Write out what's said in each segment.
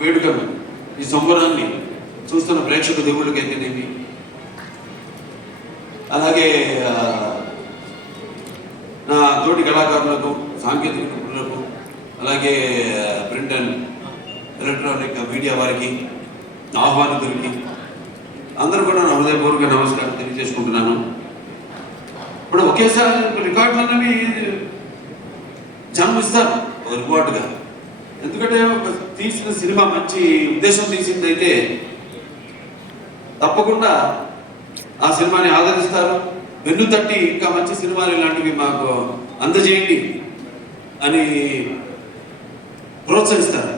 వేడుకను ఈ సంబరాన్ని చూస్తున్న ప్రేక్షక దేవుళ్ళకైతేనేమి, అలాగే నా తోటి కళాకారులకు, సాంకేతిక నిపుణులకు, అలాగే ప్రింట్ అండ్ ఎలక్ట్రానిక్ మీడియా వారికి, ఆహ్వానితులకి అందరూ కూడా నా హృదయపూర్వక నమస్కారం తెలియజేసుకుంటున్నాను. ఇప్పుడు ఒకేసారి రికార్డులు అనేవి జన్మిస్తారు రికార్డుగా. ఎందుకంటే తీసిన సినిమా మంచి ఉద్దేశం తీసిందైతే తప్పకుండా ఆ సినిమాని ఆదరిస్తారు, వెన్ను తట్టి ఇంకా మంచి సినిమాలు ఇలాంటివి మాకు అందజేయండి అని ప్రోత్సహిస్తారు.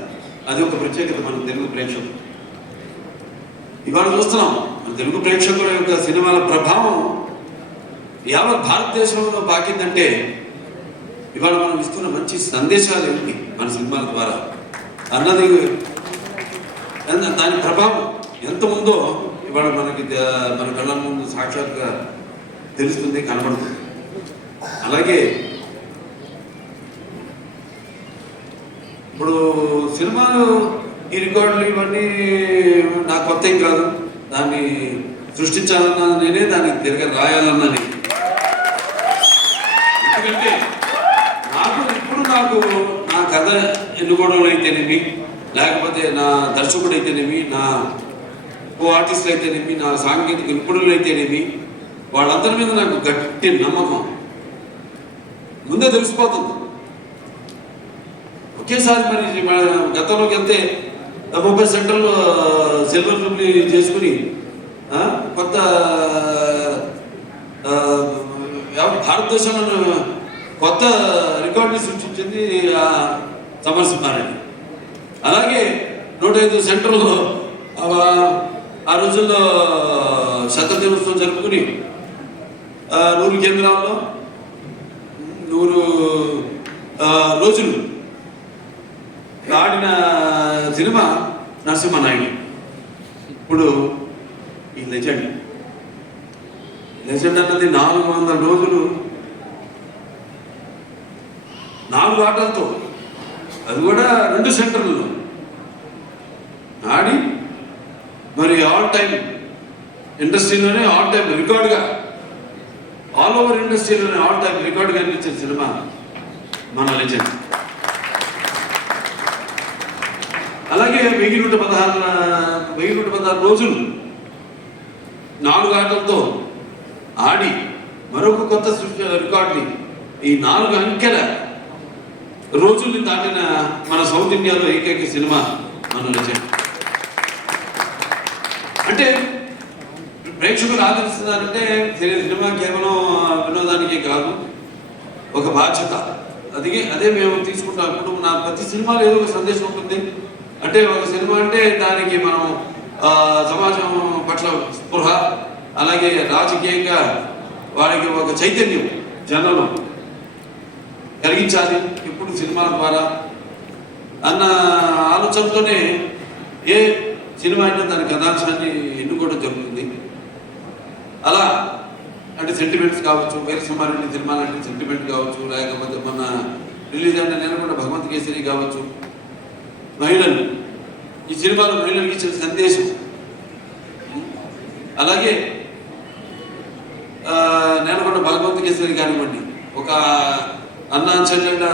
అది ఒక ప్రత్యేకత మన తెలుగు ప్రేక్షకులు. ఇవాళ చూస్తున్నాం మన తెలుగు ప్రేక్షకుల యొక్క సినిమాల ప్రభావం యావత్ భారతదేశంలో పాకిందంటే ఇవాళ మనం ఇస్తున్న మంచి సందేశాలు ఏంటి మన సినిమాల ద్వారా అన్నది, దాని ప్రభావం ఎంత ఉందో ఇవాళ మనకి మన కళ్ళ ముందు సాక్షాత్గా తెలుస్తుంది, కనబడుతుంది. అలాగే ఇప్పుడు సినిమాలు ఈ రికార్డులు ఇవన్నీ నాకు కొత్త ఏం కాదు. దాన్ని సృష్టించాలన్నా నేనే, దాన్ని తిరగ రాయాలన్నా నేను. ఎందుకంటే నాకు నా కథ ఎన్నుకోవడం అయితేనేమి, లేకపోతే నా దర్శకుడు అయితేనేమి, నా కో ఆర్టిస్టులు అయితేనేమి, నా సాంకేతిక నిపుణులు అయితేనేమి, వాళ్ళందరి మీద నాకు గట్టి నమ్మకం ముందే తెలిసిపోతుంది. ఒకేసారి మరి గతంలోకి వెళ్తే 30 సెంటర్లు సిల్వర్ జూబ్లీ చేసుకుని కొత్త భారతదేశంలో కొత్త రికార్డుని సృష్టించింది సమరసింహారెడ్డి. అలాగే 105 సెంటర్లో ఆ రోజుల్లో శతదినోత్సవం జరుపుకుని 100 కేంద్రాల్లో 100 రోజులు ఆడిన సినిమా నరసింహనాయుడు. ఇప్పుడు ఈ లెజెండ్ అన్నది 400 రోజులు 4 ఆటలతో, అది కూడా 2 సెంటర్లలో ఆడి మరి ఆల్ టైమ్ ఇండస్ట్రీలోనే ఆల్ టైమ్ రికార్డుగా, ఆల్ ఓవర్ ఇండస్ట్రీలోనే ఆల్ టైమ్ రికార్డుగా అనిపించిన సినిమా మన లెజెండ్. అలాగే 1116 రోజులు 4 ఆటలతో ఆడి మరొక కొత్త రికార్డుని ఈ 4 అంకెల రోజుల్ని దాటిన మన సౌత్ ఇండియాలో ఏకైక సినిమా మన లెజెండ్. అంటే ప్రేక్షకులు ఆదరిస్తున్నారంటే సినిమా కేవలం వినోదానికే కాదు, ఒక బాధ్యత. అదే మేము తీసుకుంటాం. ఇప్పుడు నా ప్రతి సినిమాలో ఏదో ఒక సందేశం ఉంటుంది. అంటే ఒక సినిమా అంటే దానికి మనం సమాజం పట్ల స్పృహ, అలాగే రాజకీయంగా వారికి ఒక చైతన్యం జనంలో కలిగించాలి ఇప్పుడు సినిమాల ద్వారా అన్న ఆలోచనతోనే ఏ సినిమా అయినా దాని కథాంశాన్ని ఎన్నుకోవడం జరుగుతుంది. అలా అంటే సెంటిమెంట్స్ కావచ్చు, వీరసింహారెడ్డి సినిమా అంటే సెంటిమెంట్ కావచ్చు, లేకపోతే మన రిలీజ్ అయిన నేను కూడా భగవంత్ కేసరి కావచ్చు, మహిళలు ఈ సినిమాలో మహిళలకు ఇచ్చిన సందేశం. అలాగే నేను కూడా భగవంత్ కేసరి కానివ్వండి, ఒక అన్నా చెల్లెళ్ళ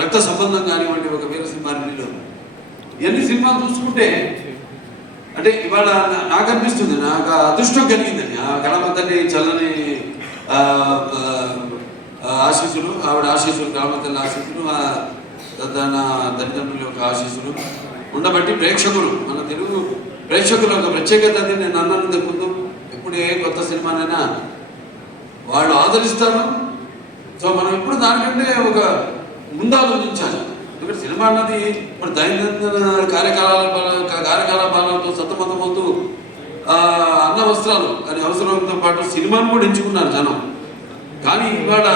రక్త సంబంధం కానివ్వండి, ఒక వీరసింహారెడ్డిలో ఇవన్నీ సినిమాలు చూసుకుంటే అంటే ఇవాళ నాకు అనిపిస్తుంది, నాకు అదృష్టం కలిగిందని. ఆ గణపతల్లి చల్లని ఆశీస్సులు, ఆవిడ ఆశీస్సులు, గణపతల్లి ఆశీస్సులు, తన తల్లిదండ్రుల యొక్క ఆశీస్సులు ఉండబట్టి ప్రేక్షకులు, మన తెలుగు ప్రేక్షకుల ఒక ప్రత్యేకత అది నేను అన్నాను ముందు. ఎప్పుడు ఏ కొత్త సినిమానైనా వాళ్ళు ఆదరిస్తారు. సో మనం ఎప్పుడు దానికంటే ఒక ముందు ఆలోచించాలి. ఎందుకంటే సినిమా అన్నది ఇప్పుడు దైనందిన కార్యకలాపాలతో సతమతమవుతూ అన్న వస్త్రాలు అనే అవసరంతో పాటు సినిమాను కూడా ఎంచుకున్నారు జనం. కానీ ఇవాళ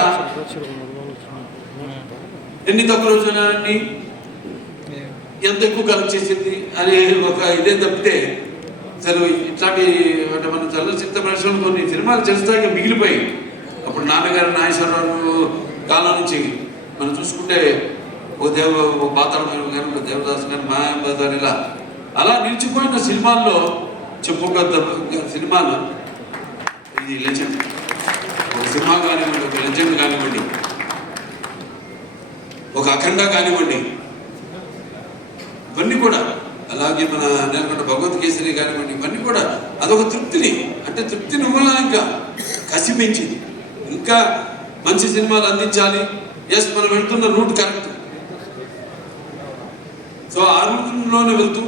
ఎన్ని తక్కువ రోజులని ఎంత ఎక్కువ కలెక్ట్ చేసింది అనే ఒక ఇదే తప్పితే అసలు ఇట్లాంటి అంటే మన చలనచిత్ర పరిశ్రమ కొన్ని సినిమాలు చిరస్థాయిగా మిగిలిపోయి అప్పుడు నాన్నగారు నాగేశ్వరరావు కాలం నుంచి మనం చూసుకుంటే ఓ పాతాళమైన కానీ ఒక దేవదాస్ కానీ మాయాబజార్ ఇలా అలా నిలిచిపోయిన సినిమాల్లో చెప్పుకోద్ద సినిమాలు ఇది లెజెండ్. ఒక సినిమా కానివ్వండి, ఒక లెజెండ్ కానివ్వండి, ఒక అఖండ కానివ్వండి, ఇవన్నీ కూడా అలాగే మన నేర్కొండ భగవత్ కేసరి కానివ్వండి, ఇవన్నీ కూడా అదొక తృప్తిని, అంటే తృప్తిని ఇవ్వాలా, ఇంకా కసి పెంచింది, ఇంకా మంచి సినిమాలు అందించాలి. ఎస్, మనం వెళ్తున్న రూట్ కరెక్ట్. సో ఆ రూట్లోనే వెళ్తూ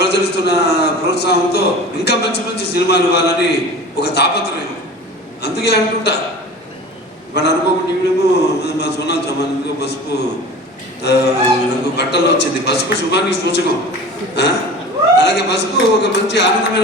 ప్రజలిస్తున్న ప్రోత్సాహంతో ఇంకా మంచి మంచి సినిమాలు ఇవ్వాలని ఒక తాపత్రయం. అందుకే అంటుంటా, వాడు అనుకోకుండా ఇవిడేమో మా సోనాల్ చౌహాన్ పసుపు రంగు బట్టల్లో వచ్చింది. పసుపు శుభానికి సూచకం. అలాగే పసుపు ఒక మంచి ఆనందమైన